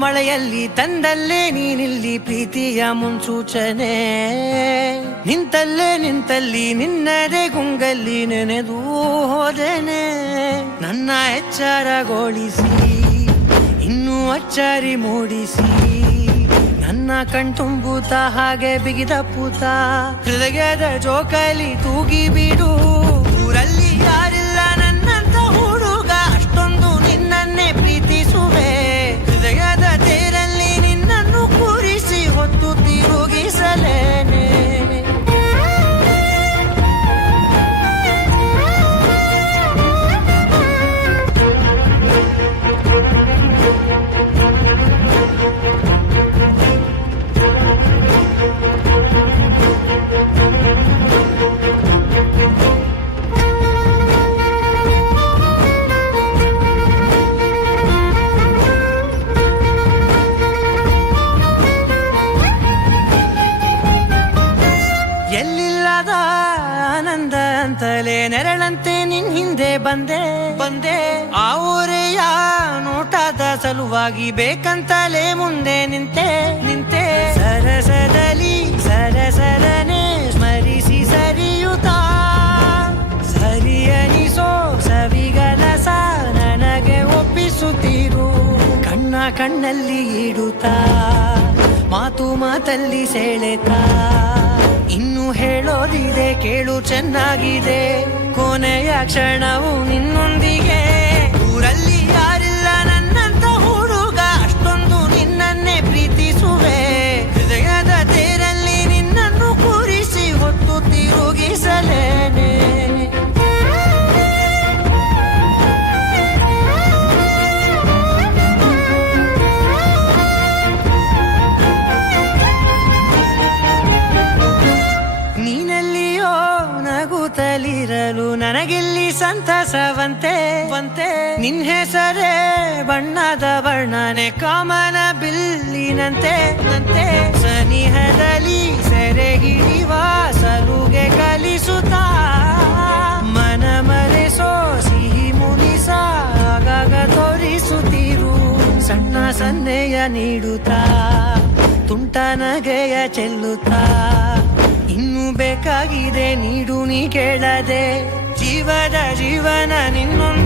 ಮಳೆಯಲ್ಲಿ ತಂದಲ್ಲೇ ನೀನಿಲ್ಲಿ ಪ್ರೀತಿಯ ಮುನ್ಸೂಚನೆ, ನಿಂತಲ್ಲಿ ನಿನ್ನದೇ ಗುಂಗಲ್ಲಿ ನೆನೆದು ಹೋದೆನೆ. ನನ್ನ ಎಚ್ಚರಗೊಳಿಸಿ ಇನ್ನೂ ಅಚ್ಚರಿ ಮೂಡಿಸಿ, ನನ್ನ ಕಣ್ತುಂಬುತ್ತ ಹಾಗೆ ಬಿಗಿದ ಪೂತ ಹೃದಯದ ಜೋಕಾಲಿ ತೂಗಿ ಬಿಡು. ಊರಲ್ಲಿ ಯಾರಿಲ್ಲ ನನ್ನಂತ ಹುಡುಗ, ಅಷ್ಟೊಂದು ನಿನ್ನನ್ನೇ ಪ್ರೀತಿಸುವೆ. ಹೃದಯದ ತೇರಲ್ಲಿ ನಿನ್ನನ್ನು ಕೂರಿಸಿ ಹೊತ್ತು ತಿರುಗಿಸಲೇನೆ. ಎಲ್ಲಿಲ್ಲದ ಆನಂದ ಅಂತಲೇ ನೆರಳಂತೆ ನಿನ್ ಹಿಂದೆ ಬಂದೆ. ಆ ಊರೆಯ ನೋಟದ ಸಲುವಾಗಿ ಬೇಕಂತಲೇ ಮುಂದೆ ನಿಂತೆ. ಸರಸರನೆ ಸ್ಮರಿಸಿ ಸರಿಯುತ್ತಾ, ಸರಿಯನಿಸೋ ಸವಿಗಲಸ ನನಗೆ ಒಪ್ಪಿಸುತ್ತೀರು. ಕಣ್ಣಲ್ಲಿ ಇಡುತ್ತಾ, ಮಾತಲ್ಲಿ ಸೆಳೆತಾ, ಇನ್ನು ಹೇಳೋದಿದೆ ಕೇಳು ಚೆನ್ನಾಗಿದೆ. ಕೊನೆಯ ಕ್ಷಣವು ನಿನ್ನೊಂದಿಗೆ. ಊರಲ್ಲಿ ಯಾರಿಲ್ಲ ನನ್ನಂತ ಹುಡುಗ, ಅಷ್ಟೊಂದು ನಿನ್ನನ್ನೇ ಪ್ರೀತಿಸುವೆ. ಹೃದಯದ ತೇರಲ್ಲಿ ನಿನ್ನನ್ನು ಕೂರಿಸಿ ಹೊತ್ತು ತಿರುಗಿಸಲೇನೆ. ನೀನೆಲ್ಲಿಯೋ ನಗುತ್ತಲಿರಲು ನನಗಿಲ್ಲಿ ಸಂತಸವಂತೆ. ನಿನ್ ಹೆಸರೇ ಬಣ್ಣದ ವರ್ಣನೆ ಕಾಮನ ಬಿಲ್ಲಿನಂತೆ. ಸನಿಹದಲ್ಲಿ ಸೆರೆ ಹಿಡಿಯುವ ಸಲುಗೆ ಕಲಿಸುತ್ತಾ, ಮನ ಮರೆಸೋ ಸಿಹಿ ಮುನಿಸ ಆಗಾಗ ತೋರಿಸುತ್ತೀರು. ಸಣ್ಣ ಸನ್ನೆಯ ನೀಡುತ್ತಾ, ತುಂಟ ನಗೆಯ ಚೆಲ್ಲುತ್ತಾ, ಇನ್ನು ಬೇಕಾಗಿದೆ ನೀಡು ನೀ ಕೇಳದೆ. ಜೀವನ ನಿನ್ನೊಂದು